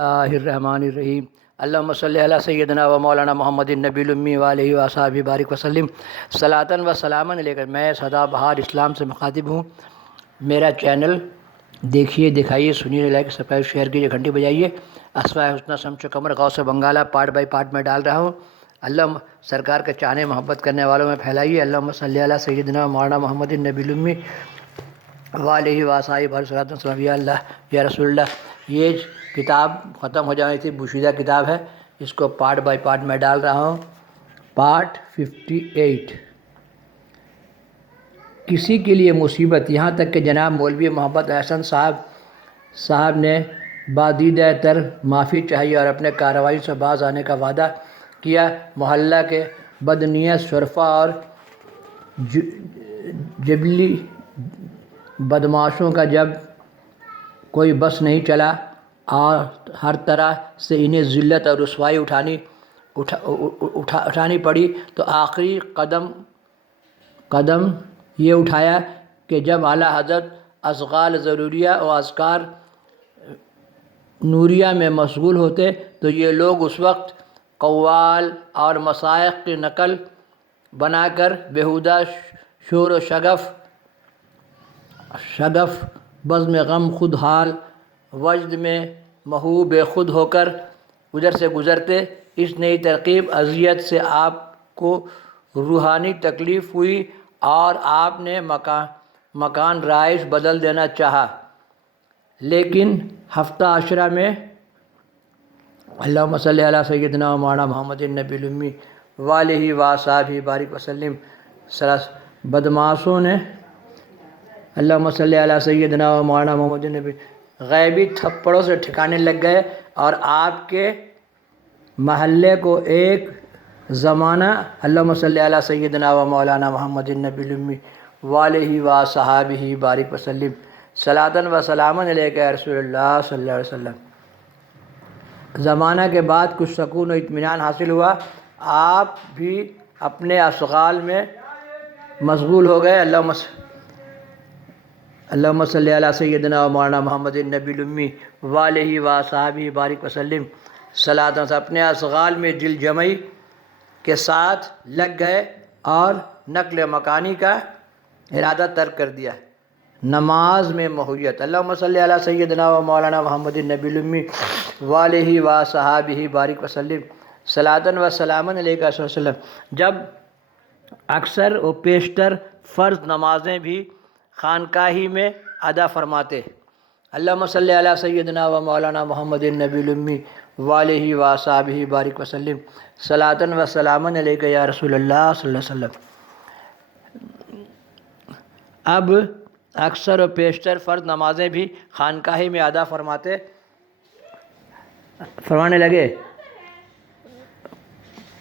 اللہ الرحمن الرحیم اللہم صلی علی سیدنا و مولانا محمد النبی الامی وآلہ وصحبہ بارک وسلم صلاۃ و سلاما علیک۔ میں سدا بہار اسلام سے مخاطب ہوں۔ میرا چینل دیکھیے، دکھائیے، سنیے، لائک سبسکرائب شیئر کیجیے، گھنٹی بجائیے۔ اسماء حسنہ شمس قمر غوث بنگالہ پارٹ بائی پارٹ میں ڈال رہا ہوں۔ اللہ سرکار کے چاہنے محبت کرنے والوں میں پھیلائیے۔ اللہم صلی علی سیدنا و مولانا محمد النبی الامی وآلہ وصحبہ بارک وسلم۔ یا اللہ، یا رسول اللہ، یہ کتاب ختم ہو جانی تھی، پوشیدہ کتاب ہے، اس کو پارٹ بائی پارٹ میں ڈال رہا ہوں۔ پارٹ 58، کسی کے لیے مصیبت، یہاں تک کہ جناب مولوی محمد احسن صاحب نے بادیدہ تر معافی چاہیے اور اپنے کارروائی سے باز آنے کا وعدہ کیا۔ محلہ کے بدنیت شرفا اور جبلی بدمعاشوں کا جب کوئی بس نہیں چلا اور ہر طرح سے انہیں ذلت اور رسوائی اٹھانی پڑی، تو آخری قدم یہ اٹھایا کہ جب اعلیٰ حضرت اشغال ضروریہ و اذکار نوریہ میں مشغول ہوتے تو یہ لوگ اس وقت قوال اور مصائق کی نقل بنا کر بیہودہ شور و شگف بزم غم خود حال وجد میں محو بے خود ہو کر ادھر سے گزرتے۔ اس نئی ترغیب اذیت سے آپ کو روحانی تکلیف ہوئی اور آپ نے مکان رہائش بدل دینا چاہا، لیکن ہفتہ عشرہ میں اللہم صلی علی سیدنا و مولانا محمد النبی الامی وآلہ وصحبہ بارک وسلم بدمعاشوں نے اللہم صلی علی سیدنا و مولانا محمد النبی غیبی تھپڑوں سے ٹھکانے لگ گئے اور آپ کے محلے کو ایک زمانہ اللہم صلی علی سیدنا و مولانا محمد النبی الامی وآلہ وصحبہ بارک وسلم صلاۃ و سلاما علیک یا رسول اللہ صلی اللہ علیہ وسلم۔ زمانہ کے بعد کچھ سکون و اطمینان حاصل ہوا، آپ بھی اپنے اشغال میں مشغول ہو گئے۔ اللہم صلی علی سیدنا و مولانا محمد النبی الامی وآلہ وصحبہ بارک وسلم صلاۃ و اپنے اشغال میں دل جمعی کے ساتھ لگ گئے اور نقل مکانی کا ارادہ ترک کر دیا۔ نماز میں محویت، اللہم صلی علی سیدنا و مولانا محمد النبی الامی وآلہ وصحبہ بارک وسلم صلاۃ و سلاما علیک وسلم۔ جب اکثر و بیشتر فرض نمازیں بھی خانقاہی میں ادا فرماتے، اللہم صلی علی سیدنا و مولانا محمد النبی الامی وآلہ وصحبہ بارک وسلم صلاۃ و سلاما علیک یا رسول اللہ صلی اللہ علیہ وسلم۔ اب اکثر و بیشتر فرض نمازیں بھی خانقاہی میں ادا فرمانے لگے۔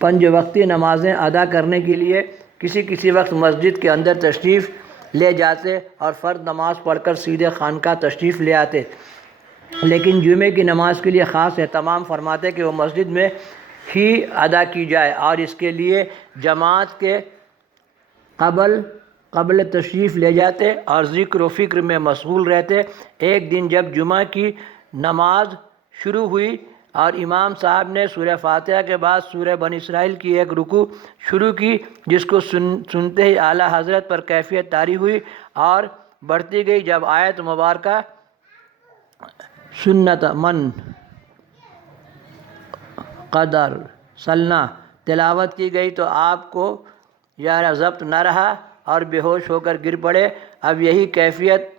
5 وقتی نمازیں ادا کرنے کے لیے کسی وقت مسجد کے اندر تشریف لے جاتے اور فرض نماز پڑھ کر سیدھے خانقاہ تشریف لے آتے، لیکن جمعے کی نماز کے لیے خاص اہتمام فرماتے کہ وہ مسجد میں ہی ادا کی جائے اور اس کے لیے جماعت کے قبل تشریف لے جاتے اور ذکر و فکر میں مشغول رہتے۔ ایک دن جب جمعہ کی نماز شروع ہوئی اور امام صاحب نے سورہ فاتحہ کے بعد سورہ بنی اسرائیل کی ایک رکوع شروع کی، جس کو سنتے ہی اعلیٰ حضرت پر کیفیت طاری ہوئی اور بڑھتی گئی۔ جب آیت مبارکہ سنت من قد ارسلنا تلاوت کی گئی تو آپ کو یار ضبط نہ رہا اور بے ہوش ہو کر گر پڑے۔ اب یہی کیفیت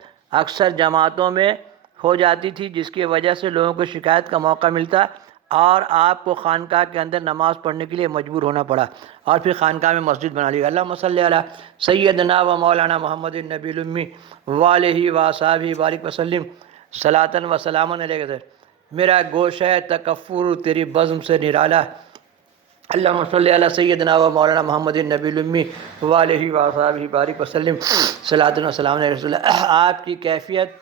اکثر جماعتوں میں ہو جاتی تھی، جس کی وجہ سے لوگوں کو شکایت کا موقع ملتا اور آپ کو خانقاہ کے اندر نماز پڑھنے کے لیے مجبور ہونا پڑا اور پھر خانقاہ میں مسجد بنا لی۔ اللہم صلی علی سیدنا و مولانا محمد النبی الامی وآلہ وصحبہ بارک وسلم صلاۃ و سلاما علیک۔ میرا گوشہ تکفر تیری بزم سے نرالا، اللہم صلی علی سیدنا و مولانا محمد النبی الامی وآلہ وصحبہ بارک وسلم صلاۃ و سلام علیہ رسول اللہ۔ آپ کی کیفیت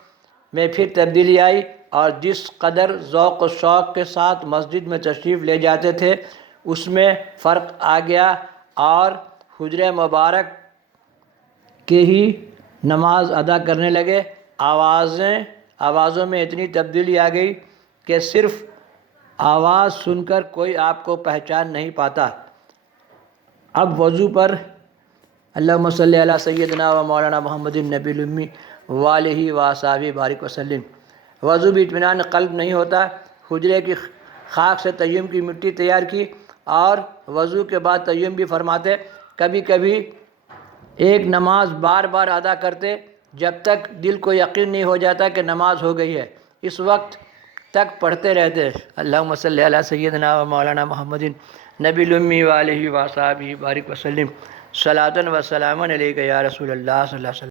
میں پھر تبدیلی آئی اور جس قدر ذوق و شوق کے ساتھ مسجد میں تشریف لے جاتے تھے اس میں فرق آ گیا اور حجرہ مبارک کے ہی نماز ادا کرنے لگے۔ آوازوں میں اتنی تبدیلی آ گئی کہ صرف آواز سن کر کوئی آپ کو پہچان نہیں پاتا۔ اب وضو پر اللہم صلی علی سیدنا و مولانا محمد النبی الامی والہ و اصحابہ بارک وسلم۔ وضو بھی اطمینان قلب نہیں ہوتا۔ حجرے کی خاک سے تیمم کی مٹی تیار کی اور وضو کے بعد تیمم بھی فرماتے۔ کبھی کبھی ایک نماز بار بار ادا کرتے جب تک دل کو یقین نہیں ہو جاتا کہ نماز ہو گئی ہے، اس وقت تک پڑھتے رہتے اللہم صلی علی سیدنا و مولانا محمد نبی الامی والہ و اصحابہ بارک وسلم، صلاۃ و سلام علیک یا رسول اللہ صلی اللہ علیہ وسلم۔